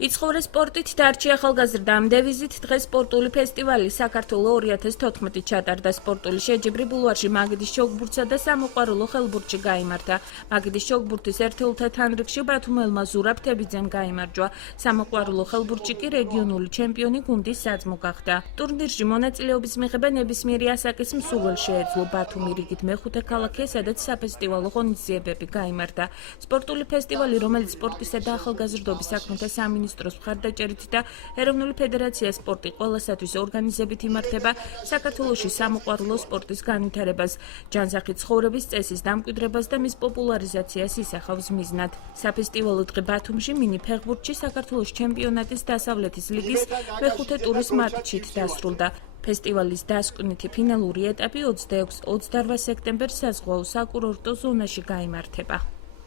იცხოვრე სპორტით დარჩი ახალგაზრდა ამ დევიზით დღეს სპორტული ფესტივალი საქართველოს 2014 ჩატარდა სპორტული შეჯიბრი ბულვარში მაგიდის ჩოგბურთსა და სამოყვარულო ხელბურთში გაიმართა. მაგიდის ჩოგბურთის ერთეულთა თანრიგში ბათუმელმა ზურაბ თებიძემ გაიმარჯვა. სამოყვარულო ხელბურთში კი რეგიონული ჩემპიონი გუნდის საძმო გახდა. ტურნირში მონაწილეობის მიღება ნებისმიერი ასაკის მსურველ შეეძლო. ბათუმი რიგით მეხუთე ქალაქია, სადაც საფესტივალო ღონისძიებები გაიმართა. სპორტული ფესტივალი, რომელიც სპორტისა და ახალგაზრდობის საქმეთა სამინისტროს მხარდაჭერით და ეროვნული ფედერაცია სპორტი ყველასათვის ორგანიზებით იმართება, საქართველოში სამოყვარულო სპორტის განვითარებას, ჯანსაღი ცხოვრების წესის დამკვიდრებას და მის პოპულარიზაციას ისახავს მიზნად. საფესტივალო დღე ბათუმში მინი ფეხბურთში საქართველოს ჩემპიონატის დასავლეთის ლიგის მეხუთე ტურის მატჩით დასრულდა. ფესტივალის დასკვნითი ფინალური ეტაპი 26-28 სექტემბერს საზღვაო საკურორტო ზონაში გაიმართება.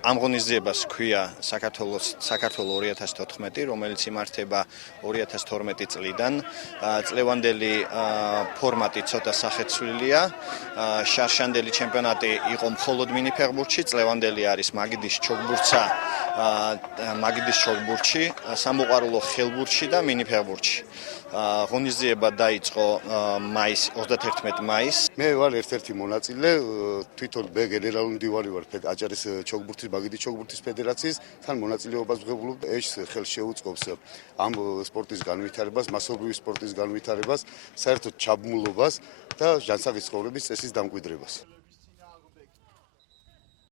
ამ ღონისძიებას ჰქვია საქართველოს 2014, რომელიც იმართება 2012 წლიდან. წლევანდელი ფორმატი ცოტა სახეცვლილია. შარშანდელი ჩემპიონატი იყო მხოლოდ მინი ფეხბურთში, წლევანდელი არის მაგიდის ჩოგბურთში, სამოყვარულო ხელბურთში და მინი ფეხბურთში. ღონისძიება დაიწყო 31 მაისს. მე ვარ ერთ-ერთი მონაწილე, თვითონ მე გენერალური მდივანი ვარ აჭარის ჩოგბურთის მაგიდის ჩოგბურთის ფედერაციის, თან მონაწილეობას ვღებულობ. ეს ხელს შეუწყობს ამ სპორტის განვითარებას, მასობრივი სპორტის განვითარებას, საერთოდ ჩაბმულობას და ჯანსაღი ცხოვრების წესის დამკვიდრებას.